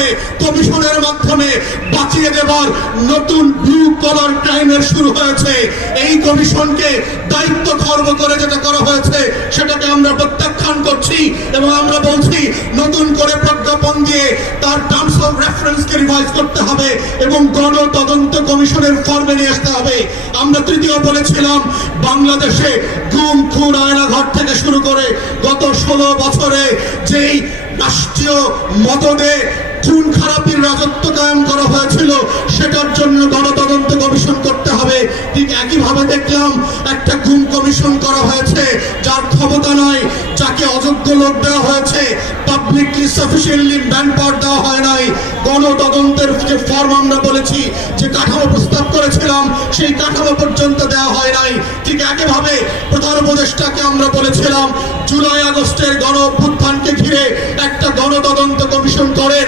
মাধ্যমে, কমিশনের মাধ্যমে বাঁচিয়ে দেবার নতুন ব্লু কলার ক্রাইমের শুরু হয়েছে। এই কমিশনকে দায়িত্ব খর্ব করে যেটা করা হয়েছে সেটাকে আমরা প্রত্যাখ্যান করছি এবং আমরা বলছি নতুন করে প্রজ্ঞাপন দিয়ে তার টার্মস অফ রেফারেন্সকে রিভাইজ করতে হবে এবং গণ তদন্ত কমিশনের ফর্মে নিয়ে আসতে হবে। আমরা তৃতীয় বলেছিলাম বাংলাদেশে গুম খুন আয়নাঘর থেকে শুরু করে গত 16 বছরে যেই রাষ্ট্রীয় মদদে খুন খারাপির রাজত্ব কায়েম করা হয়েছিল সেটার জন্য গণতদন্ত কমিশন করতে হবে। ঠিক একইভাবে দেখলাম একটা গুম কমিশন করা হয়েছে যার ক্ষমতা নয়, যাকে অযোগ্য লোক দেওয়া হয়েছে, পাবলিকলি সাফিসিয়েন্টলি ম্যান পাওয়ার দেওয়া হয় নাই। গণতদন্তের যে ফর্ম আমরা বলেছি, যে কাঠামো প্রস্তাব করেছিলাম সেই কাঠামো পর্যন্ত দেওয়া হয় নাই। ঠিক একইভাবে প্রধান উপদেষ্টাকে আমরা বলেছিলাম জুলাই আগস্টের গণ অভ্যুত্থানকে ঘিরে একটা গণতদন্ত কমিশন করেন।